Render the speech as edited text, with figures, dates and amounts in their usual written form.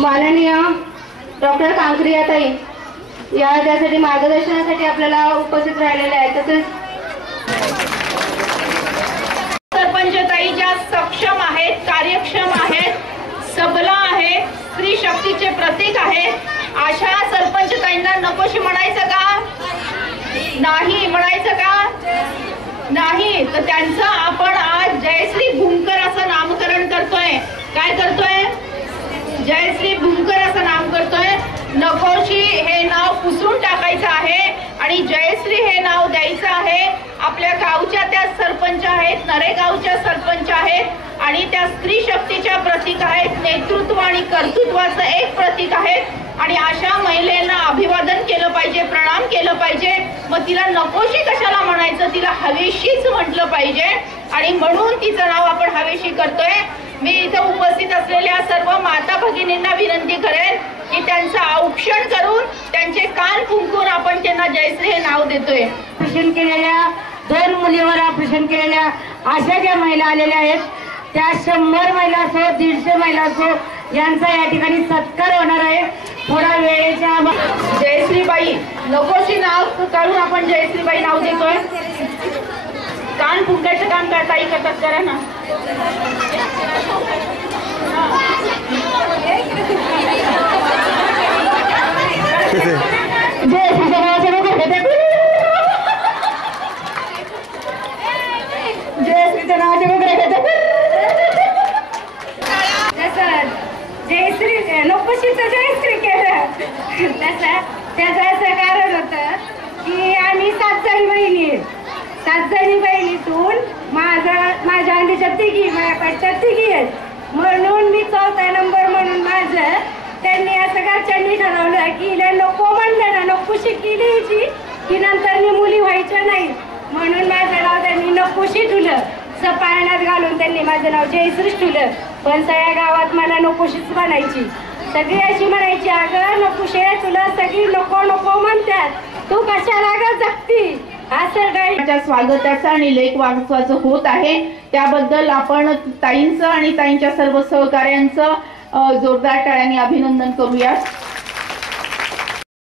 माननीय डॉक्टर कांकरिया ताई या त्यासाठी मार्गदर्शनासाठी आपल्याला उपस्थित राहिलेले आहेत। तसेच सरपंच ताई ज्या सक्षम आहेत, कार्यक्षम आहेत, सबला आहे, स्त्री शक्तीचे प्रतीक आहेत, अशा सरपंच ताईंना नकोशी म्हणायचं का? नाही म्हणायचं का? नाही, तर त्यांचं आपण आज जयश्री भूमकर असं नामकरण करतोय। काय करतोय? जयश्री भूमकर असं नाम करतोय। नकोशी हे नाव पुसून टाकायचं आहे आणि जयश्री हे नाव द्यायचं आहे। आपल्या गावच्या त्या सरपंच आहेत, नरेगावच्या सरपंच आहेत आणि त्या स्त्री शक्तीच्या प्रतीक आहेत, नेतृत्व आणि कर्तृत्वाचं एक प्रतीक आहेत आणि अशा महिलेला अभिवादन केलं पाहिजे, प्रणाम केलं पाहिजे। मग तिला नकोशी कशाला म्हणायचं? तिला हवेशीच म्हटलं पाहिजे आणि म्हणून तिचं नाव आपण हवेशी करतोय। मी इथं उपस्थित असलेल्या सर्व माता भगिनींना विनंती करेन की त्यांचं औक्षण करून त्यांचे कान फुंकून आपण त्यांना जयश्री हे नाव देतोय। ऑपरेशन केलेल्या 2 मुलीवर ऑपरेशन केलेल्या अशा ज्या महिला आलेल्या आहेत त्या 100 महिला असो 150 महिला असो यांचा या ठिकाणी सत्कार होणार आहे। थोडा वेळेच्या जयश्रीबाई नकोशी नाव काढून आपण जयश्रीबाई नाव देतोय। कान फुंकायचं काम ताई करतात, करा ना। जयश्री नकोशीचं जयश्री केलं त्याचं असं कारण होतं की आम्ही 7 जणी बहिणी आहेत। 7 जणी बहिणीतून माझ्या अंडीच्या तिघी, माझ्या पाठच्या तिघी आहेत म्हणून मी 4था नंबर म्हणून माझं त्यांनी असं घरच्यांनी ठरवलं की हिला नको म्हणलं ना, नकोशी केली हिची की नंतर मुली व्हायच्या नाही म्हणून माझं नाव त्यांनी नकोशी ठेवलं। सपाळण्यात घालून त्यांनी माझं नाव जयश्रीच ठेवलं। पण सगळ्या गावात मला नकोशीच म्हणायची, सगळी अशी म्हणायची अगं नकोशी तुला सगळी नको नको म्हणतात, तू कशाला ग जगती असं काही। स्वागताचं आणि लेख वाचवाचं होत आहे त्याबद्दल आपण ताईंचं आणि ताईंच्या सर्व सहकार्यांचं जोरदार टाळ्यांनी अभिनंदन करूया।